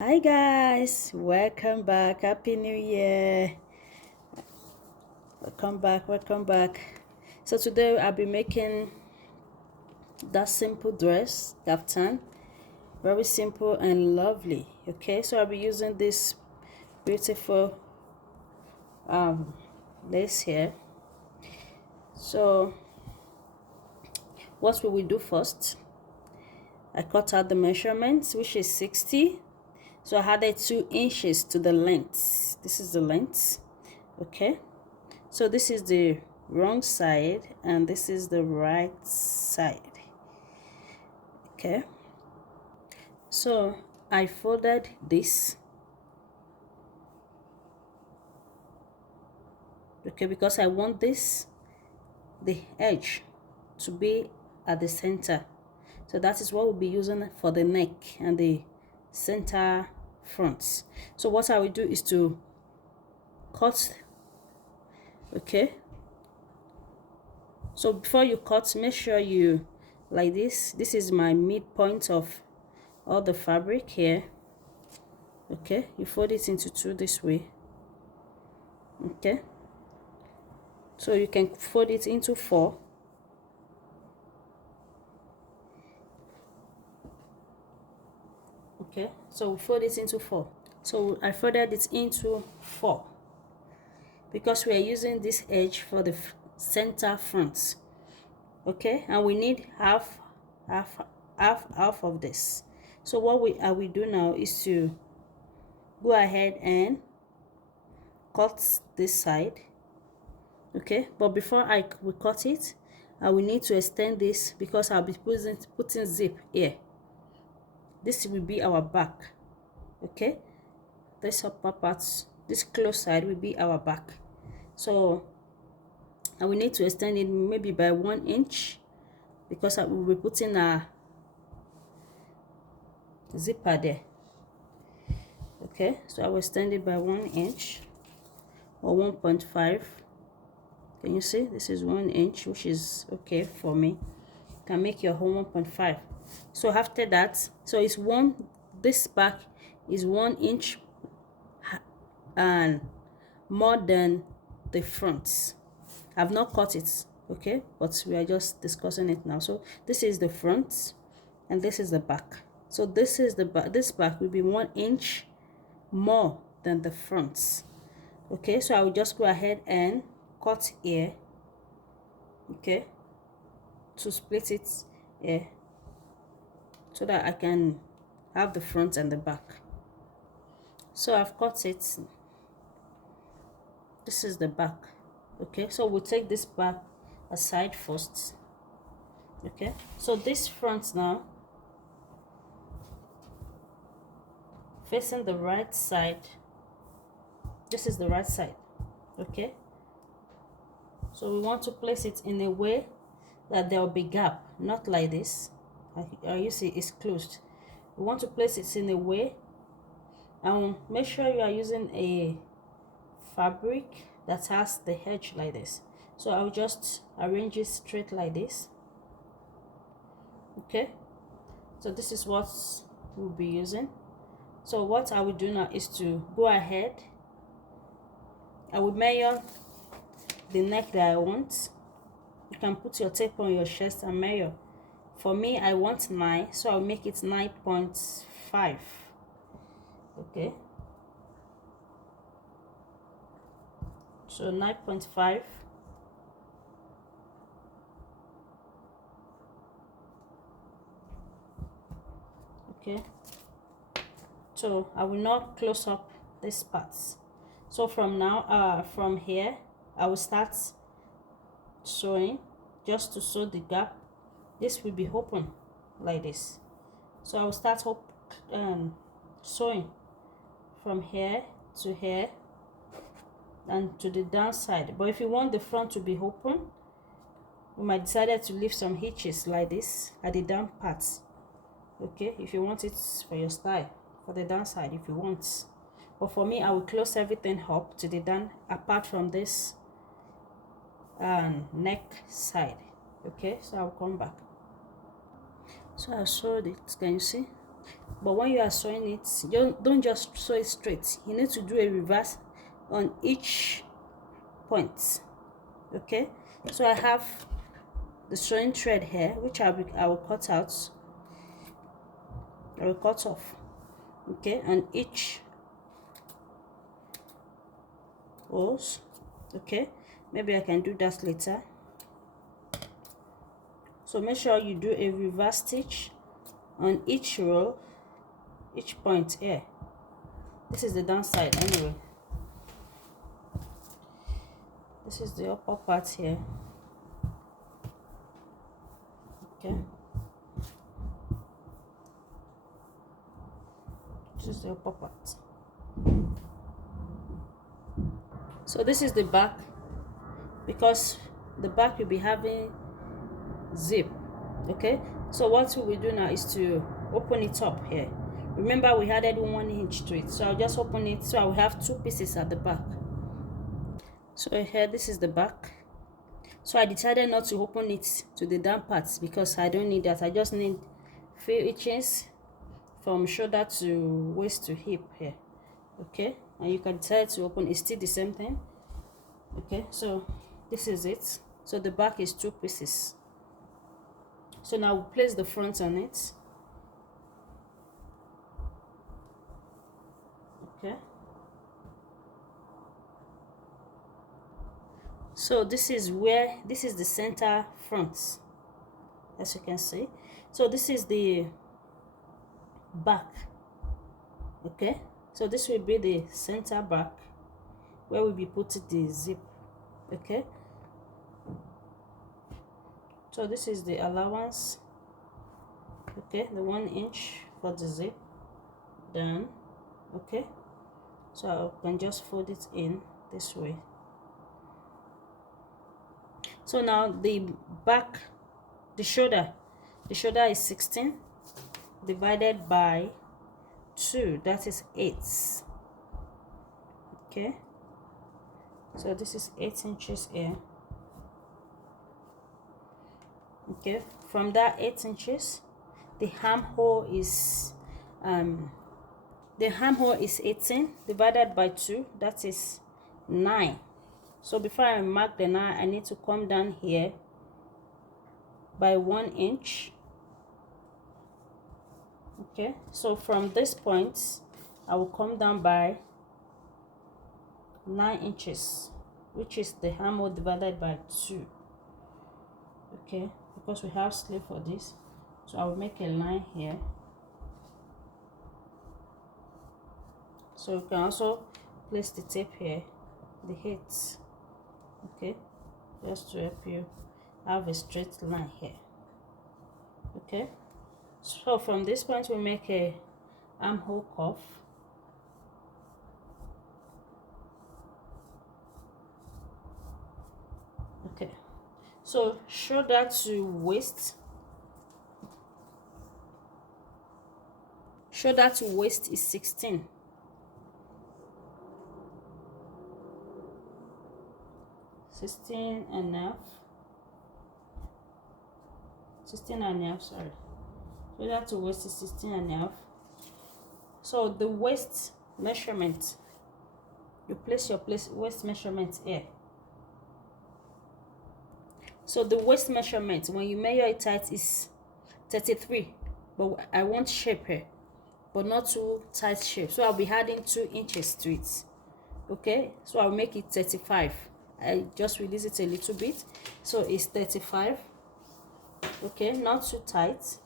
Hi guys, welcome back. Happy New Year. Welcome back. So today I'll be making that simple dress, kaftan. Very simple and lovely. Okay, so I'll be using this beautiful um lace here. So what will we do first? I cut out the measurements, which is 60. So I added 2 inches to the length. This is the length. Okay. So this is the wrong side and this is the right side. Okay, so I folded this, okay, because I want the edge to be at the center. So that is what we'll be using for the neck and the center fronts. So what I will do is to cut. Okay, so before you cut, make sure you like this is my midpoint of all the fabric here. Okay, you fold it into 2 this way. Okay, so you can fold it into 4. Okay, so we fold it into 4. So I folded it into 4 because we are using this edge for the center front. Okay, and we need half half of this. So what I will do now is to go ahead and cut this side. Okay, but before we cut it, I will need to extend this because I'll be putting zip here. This will be our back. Okay, this upper part, this close side will be our back. So I will need to extend it maybe by 1 inch because I will be putting a zipper there. Okay, so I will extend it by 1 inch or 1.5. Can you see? This is 1 inch, which is okay for me. You can make your whole 1.5. So after that, so it's this back is 1 inch and more than the front. I've not cut it, okay, but we are just discussing it now. So this is the front and this is the back. So this is the back. This back will be 1 inch more than the front. Okay, so I will just go ahead and cut here. Okay, to split it here so that I can have the front and the back. So I've cut it. This is the back. Okay, so we'll take this back aside first. Okay, so this front now facing the right side. This is the right side. Okay, so we want to place it in a way that there will be gap, not like this. You see it's closed. We want to place it in a way and make sure you are using a fabric that has the edge like this. So I'll just arrange it straight like this. Okay, so this is what we'll be using. So what I will do now is to go ahead. I will measure the neck that I want. You can put your tape on your chest and measure. For me, I want 9, so I'll make it 9.5. Okay, so 9.5. Okay, so I will not close up this part. So from now, from here, I will start sewing just to sew the gap. This will be open like this. So I will start sewing from here to here and to the downside. But if you want the front to be open, we might decide to leave some hitches like this at the down parts. Okay, if you want it for your style, for the downside if you want. But for me, I will close everything up to the down apart from this neck side. Okay, so I'll come back. So I sewed it, can you see? but when you are sewing it, don't just sew it straight. You need to do a reverse on each point. Okay, so I have the sewing thread here, which I will cut out. I will cut off. Okay, and each holes. Okay, maybe I can do that later. So make sure you do a reverse stitch on each row, each point here. This is the downside anyway. This is the upper part here. Okay, this is the upper part. So this is the back, because the back will be having zip. Okay, so what we will do now is to open it up here. Remember, we added 1 inch to it, so I'll just open it, so I will have 2 pieces at the back. So here, this is the back. So I decided not to open it to the down parts because I don't need that. I just need few inches from shoulder to waist to hip here. Okay, and you can decide to open, it's still the same thing. Okay, so this is it. So the back is 2 pieces. So now we'll place the front on it. Okay, so this is the center front, as you can see. So this is the back. Okay, so this will be the center back where we'll be putting the zip. Okay, so this is the allowance. Okay, the 1 inch for the zip. Done. Okay, so I can just fold it in this way. So now the back, the shoulder is 16 divided by 2, that is 8. Okay, so this is 8 inches here. Okay, from that 8 inches, the armhole is 18 divided by 2, that is 9. So before I mark the 9, I need to come down here by 1 inch. Okay, so from this point I will come down by 9 inches, which is the armhole divided by 2. Okay, because we have sleeve for this, so I will make a line here. So you can also place the tape here, the height. Okay, just to help you have a straight line here. Okay, so from this point we make a armhole cuff. Okay, so shoulder to waist, is 16. And a half. 16 and a half, sorry. Shoulder to waist is 16 and a half. So the waist measurement, you place your waist measurement here. So the waist measurement, when you measure it tight, is 33, but I want shape here, but not too tight shape, so I'll be adding 2 inches to it. Okay, so I'll make it 35. I just release it a little bit, so it's 35. Okay, not too tight.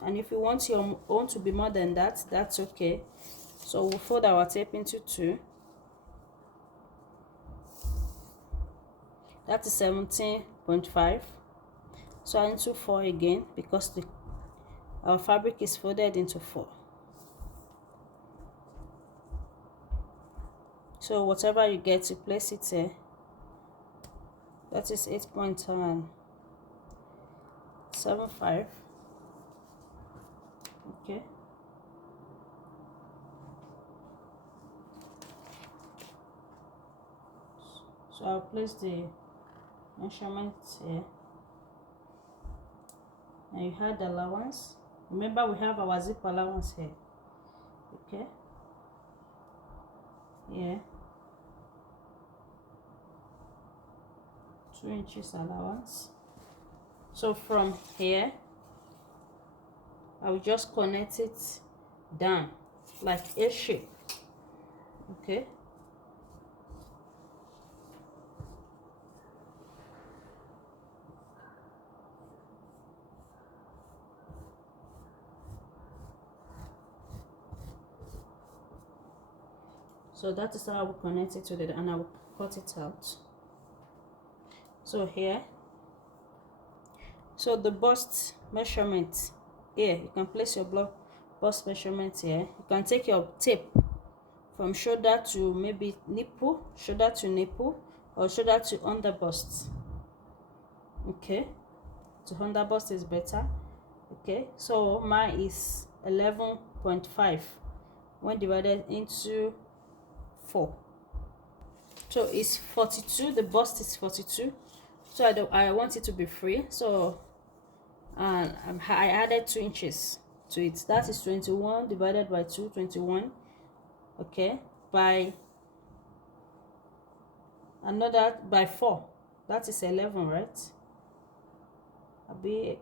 And if you want your own to be more than that, that's okay. So we'll fold our tape into 2. That is 17.5. So into 4 again, because our fabric is folded into 4. So whatever you get, to place it here. That is 8.75. Okay, so I'll place the measurement here and you had the allowance. Remember, we have our zip allowance here. Okay, yeah, 2 inches allowance. So from here I will just connect it down like a shape. Okay, so that is how I will connect it to it, and I will cut it out. So here, so the bust measurement here, you can place your bust measurement here. You can take your tape from shoulder to maybe nipple, shoulder to nipple, or shoulder to under bust. Okay, to under bust is better. Okay, so mine is 11.5 when divided into 4, so it's 42. The bust is 42, so I want it to be free, so I added 2 inches to it. That is 21 divided by 2, 21. Okay, by another by 4, that is 11, right? I'll be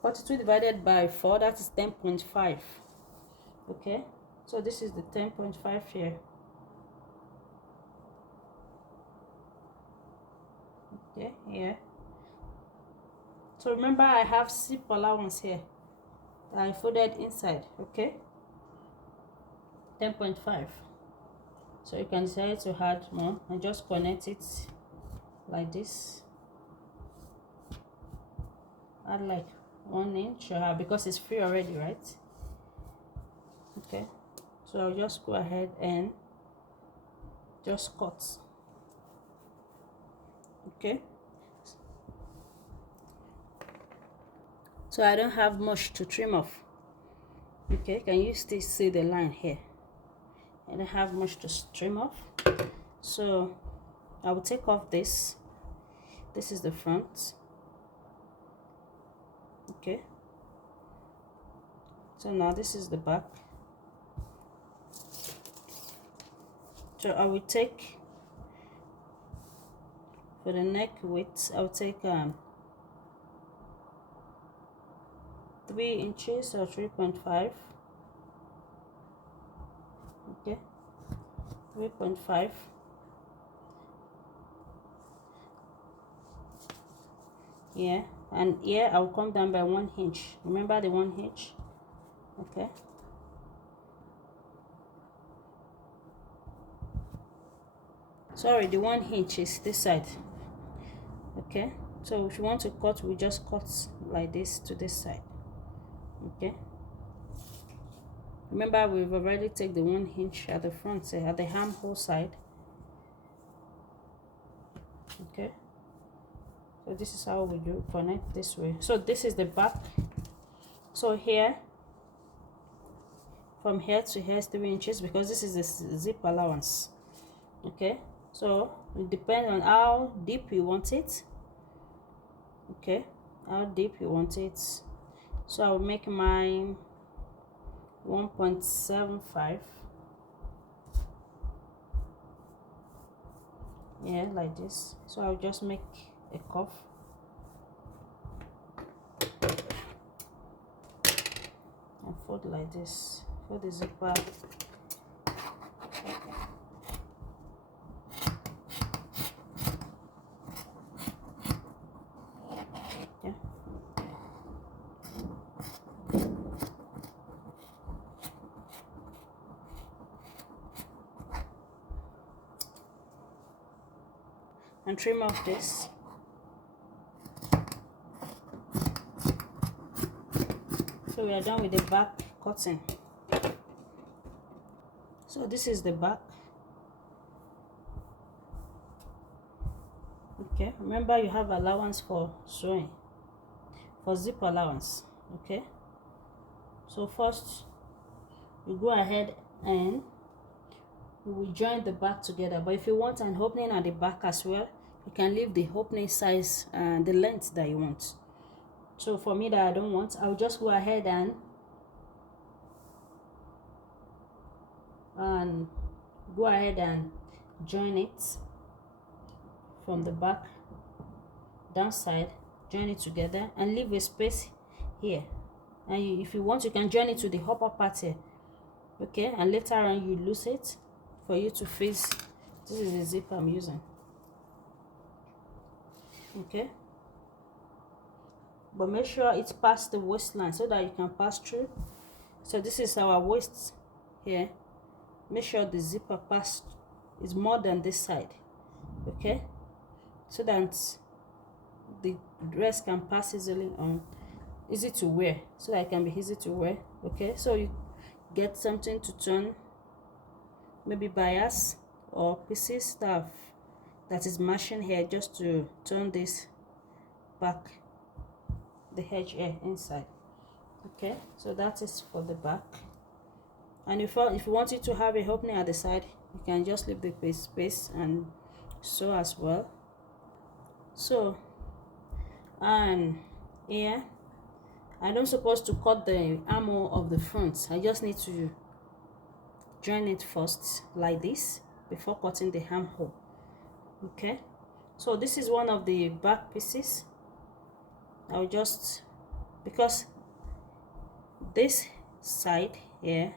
42 divided by 4, that is 10.5. okay, so this is the 10.5 here. Okay, yeah. So remember, I have zip allowance here that I folded inside. Okay, 10.5. So you can decide to add more and just connect it like this. Add like 1 inch because it's free already, right? Okay, so I'll just go ahead and just cut. Okay, so I don't have much to trim off. Okay, can you still see the line here? I don't have much to trim off, so I will take off this. This is the front. Okay, so now this is the back. So I will take, for the neck width, I'll take 3 inches or 3.5. okay, 3.5. yeah, and here I'll come down by 1 inch. Remember the 1 inch. Okay, sorry, the 1 inch is this side. Okay, so if you want to cut, we just cut like this to this side. Okay, remember we've already taken the 1 inch at the front, at the armhole side. Okay, so this is how we do connect this way. So this is the back. So here, from here to here is 3 inches because this is the zip allowance. Okay, so it depends on how deep you want it. Okay, how deep you want it. So I'll make mine 1.75. yeah, like this. So I'll just make a cuff and fold like this. Fold the zipper. Yeah. And trim off this. So we are done with the back cutting. So this is the back. Okay, remember you have allowance for sewing, for zip allowance. Okay, so first you go ahead and we will join the back together, but if you want an opening at the back as well, you can leave the opening size and the length that you want. So for me that I don't want, I'll just go ahead and join it from the back downside, join it together and leave a space here. And if you want, you can join it to the upper part here. Okay, and later on you lose it for you to face. This is the zip I'm using. Okay, but make sure it's past the waistline so that you can pass through. So this is our waist here. Make sure the zipper pass is more than this side. Okay, so that the dress can pass easily on, easy to wear, so that it can be easy to wear. Okay, so you get something to turn, maybe bias or pieces stuff that is matching here, just to turn this back, the edge here inside. Okay, so that is for the back. And if you want it to have a opening at the side, you can just leave the space and sew as well. So, and here I don't supposed to cut the armhole of the front. I just need to join it first like this before cutting the armhole. Okay, so this is one of the back pieces. I'll just, because this side here,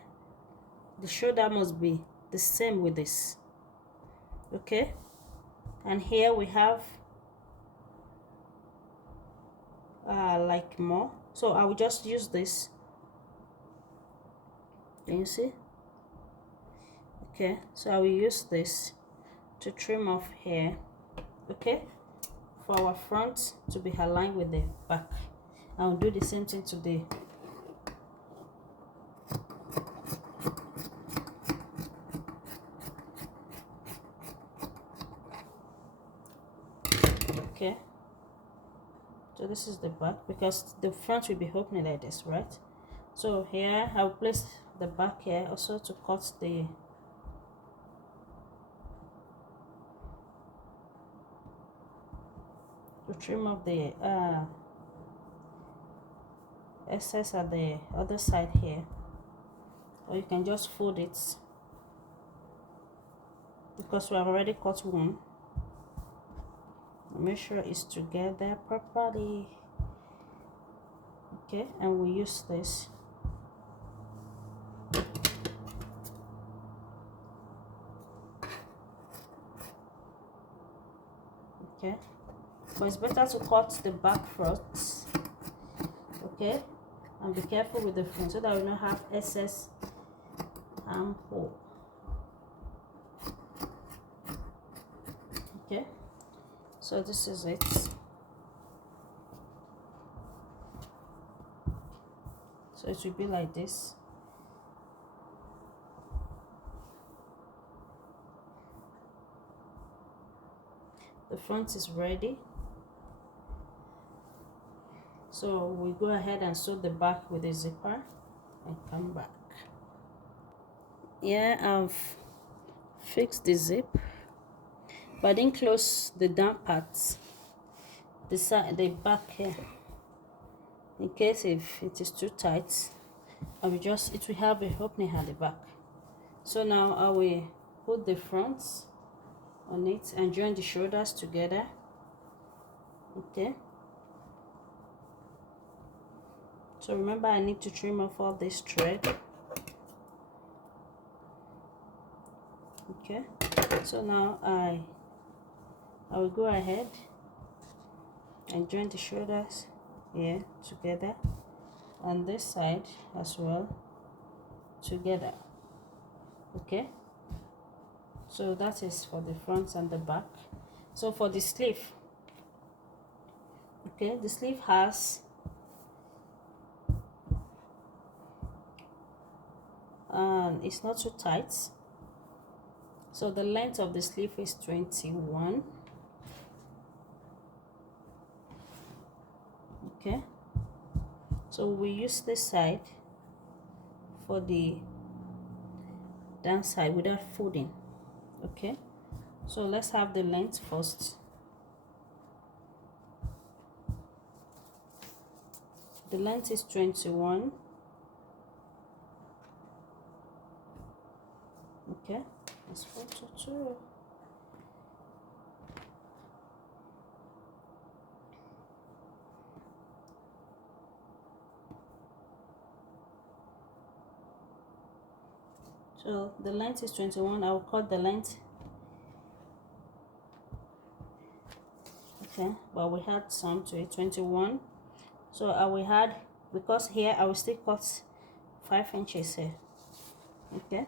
the shoulder must be the same with this. Okay, and here we have like more, so I will just use this. Can you see? Okay, so I will use this to trim off here. Okay, for our front to be aligned with the back. I'll do the same thing today. Okay, so this is the back, because the front will be opening like this, right? So here I'll place the back here also to cut the trim off the excess at the other side here, or you can just fold it, because we have already cut one. Make sure it's together properly. Okay, and we use this. Okay, but it's better to cut the back first. Okay, and be careful with the front so that we don't have excess armhole. Okay, so this is it. So it will be like this. The front is ready. So we go ahead and sew the back with a zipper and come back. Yeah, I've fixed the zip, but I didn't close the down parts, the side, the back here, in case if it is too tight. I will just, it will have a opening at the back. So now I will put the front on it and join the shoulders together. Okay, so remember I need to trim off all this thread. Okay, so now I will go ahead and join the shoulders here together, on this side as well together. Okay, so that is for the front and the back. So for the sleeve, okay, the sleeve has it's not too tight, so the length of the sleeve is 21. Okay, so we use this side for the downside without folding. Okay, so let's have the length first. the length is 21. Okay, that's 42. So the length is 21. I will cut the length. Okay, but we had some to it, 21. So I will add, because here I will still cut 5 inches here. Okay,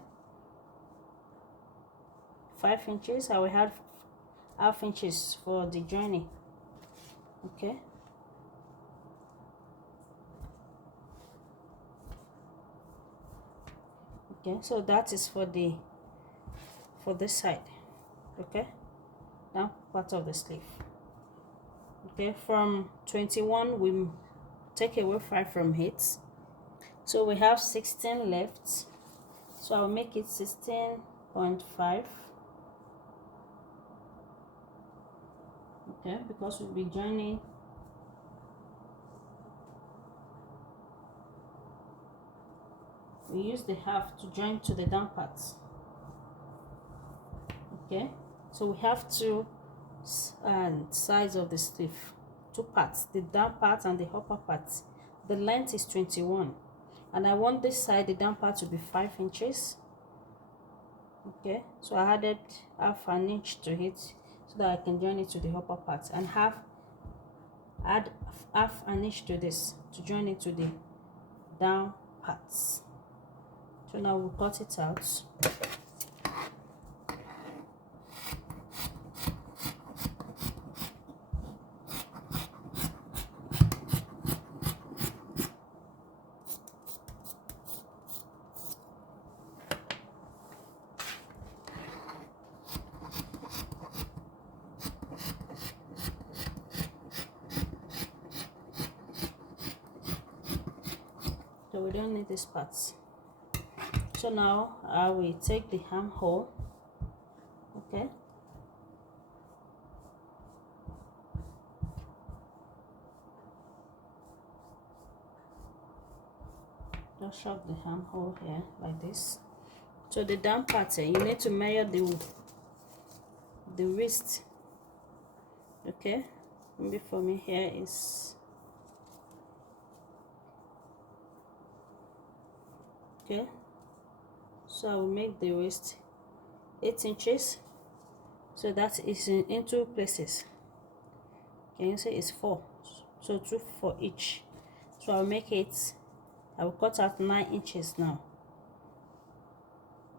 5 inches. I will add half inches for the joining. Okay, okay, so that is for this side. Okay, down part of the sleeve. Okay, from 21 we take away 5 from it, so we have 16 left. So I'll make it 16.5. Okay, because we'll be joining we use the half to join to the down parts. Okay, so we have two sides of the sleeve, 2 parts, the down part and the upper part. The length is 21, and I want this side, the down part, to be 5 inches. Okay, so I added half an inch to it so that I can join it to the upper part, and add half an inch to this to join it to the down parts. So now we'll cut it out. So we don't need these parts. So now I will take the armhole. Okay, just shove the armhole here like this. So the down part here, you need to measure the wrist. Okay, maybe for me here is okay. So I will make the waist 8 inches. So that is in 2 places. Can you see it's 4? So 2 for each. So I'll make it, I will cut out 9 inches now.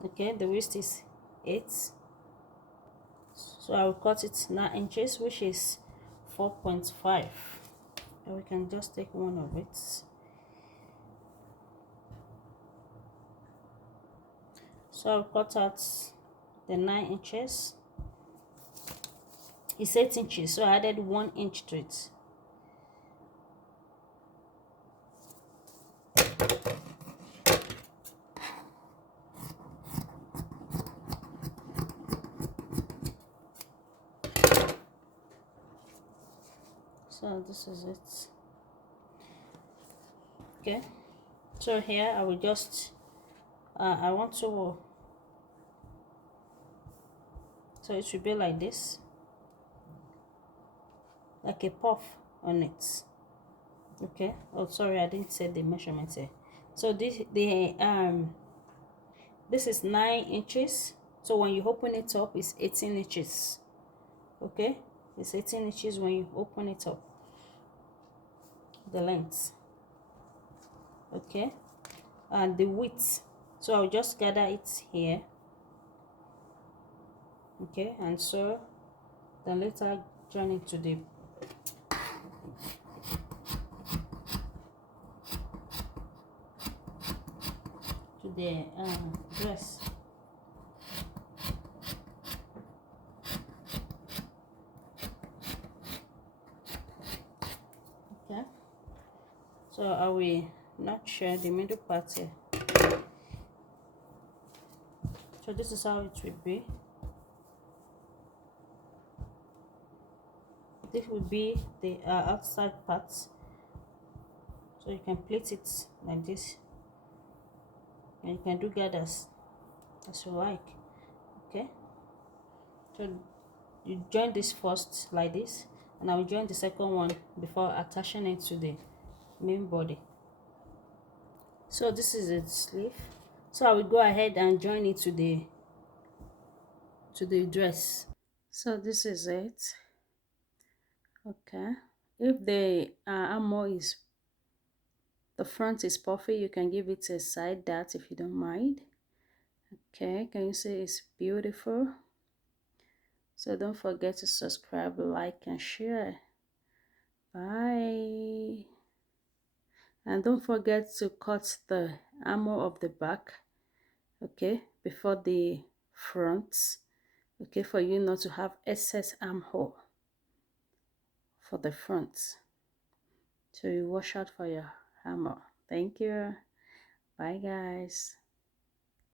Okay, the waist is 8. So I will cut it 9 inches, which is 4.5. And we can just take one of it. So I'll cut out the 9 inches. It's 8 inches, so I added 1 inch to it. So this is it. Okay, so here I will just I want to, so it should be like this, like a puff on it. Okay, oh sorry, I didn't set the measurement here. So this is 9 inches. So when you open it up, it's 18 inches. Okay, it's 18 inches when you open it up, the length. Okay, and the width, so I'll just gather it here. Okay, and so then later join it to the dress. Okay, so I will not share the middle part here. So this is how it will be. This will be the outside part. So you can plait it like this, and you can do gathers as you like. Okay, so you join this first like this, and I will join the second one before attaching it to the main body. So this is its sleeve. So I will go ahead and join it to the dress. So this is it. Okay, if the armor is, the front is puffy, you can give it a side dart if you don't mind. Okay, can you see it's beautiful? So don't forget to subscribe, like, and share. Bye. And don't forget to cut the armor of the back, okay, before the front, okay, for you not to have excess armhole for the front. So you watch out for your armor. Thank you. Bye guys.